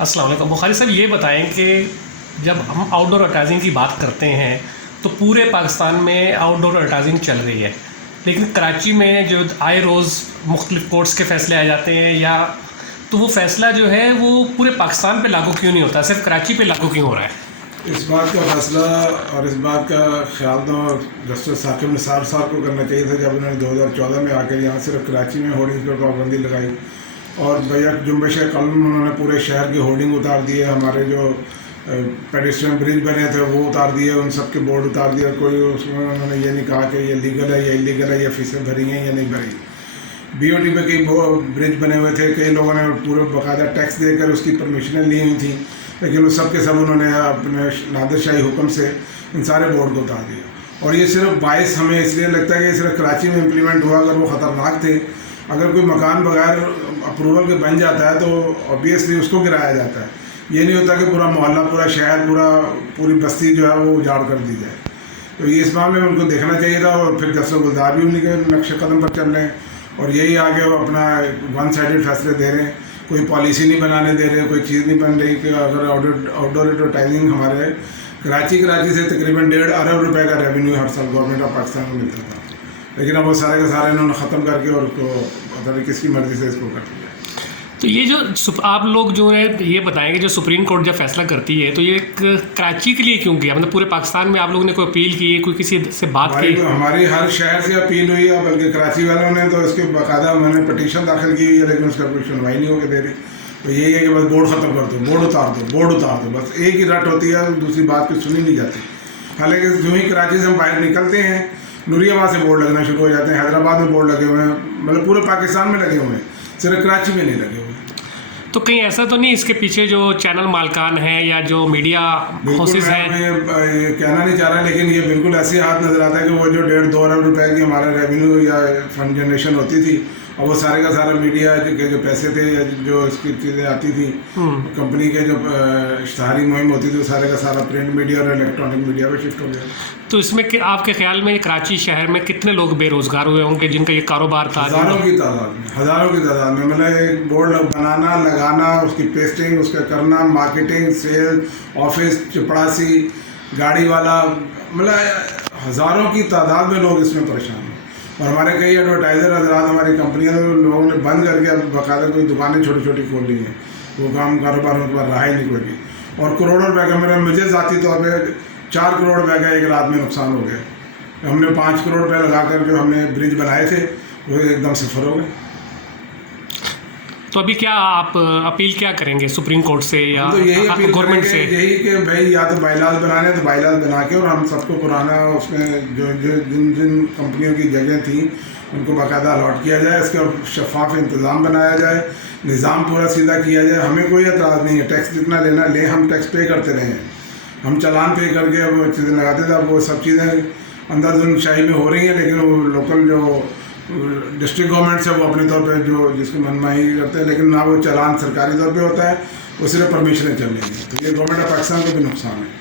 अस्सलाम वालेकुम। बुखारी साहब, ये बताएं कि जब हम आउटडोर एडवर्टाइजिंग की बात करते हैं तो पूरे पाकिस्तान में आउटडोर एडवर्टाइजिंग चल रही है, लेकिन कराची में जो आए रोज़ मुख्तलिफ कोर्ट्स के फ़ैसले आ जाते हैं, या तो वो फ़ैसला जो है वो पूरे पाकिस्तान पे लागू क्यों नहीं होता, सिर्फ कराची पे लागू क्यों हो रहा है? इस बात का फैसला और इस बात का ख्याल तो जस्टिस साकिब निसार साहब को करना चाहिए था, जब उन्होंने 2014 में आकर यहाँ सिर्फ कराची में होर्डिंग्स पर पाबंदी लगाई और भैया जुम्बिश कलम उन्होंने पूरे शहर के होर्डिंग उतार दिए, हमारे जो पेडिस्ट्रियन ब्रिज बने थे वो उतार दिए, उन सब के बोर्ड उतार दिए। कोई उसमें उन्होंने ये नहीं कहा कि ये लीगल है या इलीगल है, या फीसें भरी हैं या नहीं भरी। BOT पे कई ब्रिज बने हुए थे, कई लोगों ने पूरे बाकायदा टैक्स देकर उसकी परमिशनें ली हुई थी, लेकिन उस सब के सब उन्होंने अपने नादिरशाही हुक्म से इन सारे बोर्ड को उतार दिया। और ये सिर्फ बाइस हमें इसलिए लगता है कि सिर्फ कराची में इम्प्लीमेंट हुआ, अगर वो ख़तरनाक थे। अगर कोई मकान बगैर अप्रूवल के बन जाता है तो ऑब्वियसली उसको गिराया जाता है। ये नहीं होता कि पूरा मोहल्ला, पूरा शहर, पूरी बस्ती जो है वो उजाड़ कर दी जाए। तो ये इस मामले में उनको देखना चाहिए था, और फिर जस्टिस गुलजार भी उन्हीं के नक्शे कदम पर चल रहे हैं और यही आगे वो अपना वन साइडेड फैसले दे रहे हैं। कोई पॉलिसी नहीं बनाने दे रहे, कोई चीज़ नहीं बन रही कि अगर आउटडोर एडवर्टाइजिंग हमारे कराची से तकरीबन 1.5 अरब रुपए का रेवेन्यू हर साल गवर्नमेंट ऑफ पाकिस्तान को मिलता था, लेकिन अब वो सारे के सारे इन्होंने ख़त्म करके और उसको पता नहीं किसकी मर्ज़ी से इसको कर दिया। तो ये जो आप लोग जो है ये बताएंगे, जो सुप्रीम कोर्ट जब फैसला करती है तो ये कराची के लिए क्यों किया? मतलब पूरे पाकिस्तान में आप लोगों ने कोई अपील की, कोई किसी से बात की? हमारी हर शहर से अपील हुई है, बल्कि कराची वालों ने तो इसके बाकायदा उन्होंने पटिशन दाखिल की हुई है, लेकिन उसका कोई सुनवाई नहीं होकर दे रही। तो यही है कि बस बोर्ड ख़त्म कर दो, बोर्ड उतार दो, बोर्ड उतार दो, बस एक ही रट होती है, दूसरी बात कुछ सुनी नहीं जाती। हालांकि जो ही कराची से हम बाहर निकलते हैं, नूरियाबाद से बोर्ड लगना शुरू हो जाते हैं, हैदराबाद में बोर्ड लगे हुए हैं, मतलब पूरे पाकिस्तान में लगे हुए हैं, सिर्फ कराची में नहीं लगे हुए। तो कहीं ऐसा तो नहीं इसके पीछे जो चैनल मालकान हैं या जो मीडिया हाउसेस हैं? ये कहना नहीं चाह रहा, लेकिन ये बिल्कुल ऐसी हाथ नज़र आता है कि वो जो 1.5-2 अरब रुपए की हमारा रेवेन्यू या फंड जनरेशन होती थी, और वो सारे का सारा मीडिया के जो पैसे थे, जो इसकी चीज़ें आती थी, कंपनी के जो इश्तहारी मुहिम होती थी, वो सारे का सारा प्रिंट मीडिया और इलेक्ट्रॉनिक मीडिया पे शिफ्ट हो गया। तो इसमें आपके ख्याल में कराची शहर में कितने लोग बेरोजगार हुए होंगे जिनका ये कारोबार था? हज़ारों की तादाद में मतलब एक बोर्ड बनाना, लगाना, उसकी पेस्टिंग, उसका करना, मार्केटिंग, सेल, ऑफिस, चपड़ासी, गाड़ी वाला, मतलब हज़ारों की तादाद में लोग इसमें परेशान हैं। और हमारे कई एडवर्टाइज़र हजरात, हमारी कंपनियां तो लोगों ने बंद करके अब बाकायदा कोई दुकानें छोटी छोटी खोल ली हैं, वो काम कारोबार उनके पास रहा ही नहीं कोई भी। और करोड़ों रुपये का मुझे ज़ाती तौर पर 4 करोड़ रुपये का एक रात में नुकसान हो गया। हमने 5 करोड़ रुपये लगा कर जो हमने ब्रिज बनाए थे वो एकदम सफर हो गए। तो अभी क्या आप अपील क्या करेंगे सुप्रीम कोर्ट से या तो यही अपील गवर्नमेंट से? यही कि भाई या तो बाईलाज बनाने, तो बाईलाज बना के और हम सबको पुराना उसमें जो जिन कंपनियों की जगह थी उनको बाकायदा अलॉट किया जाए, इसका शफाफ इंतज़ाम बनाया जाए, निज़ाम पूरा सीधा किया जाए। हमें कोई एतराज़ नहीं है, टैक्स जितना लेना ले, हम टैक्स पे करते रहे हैं, हम चालान पे करके अब चीज़ें लगाते थे। अब वो सब चीज़ें अंदाज़ुनशाही में हो रही हैं, लेकिन वो लोकल जो डिस्ट्रिक्ट गवर्नमेंट है वो अपने तौर पे जो जिसको मनमानी करते हैं, लेकिन ना वो चालान सरकारी तौर पे होता है, वो सिर्फ परमिशनें चल रही हैं। तो ये गवर्नमेंट ऑफ पाकिस्तान को भी नुकसान है।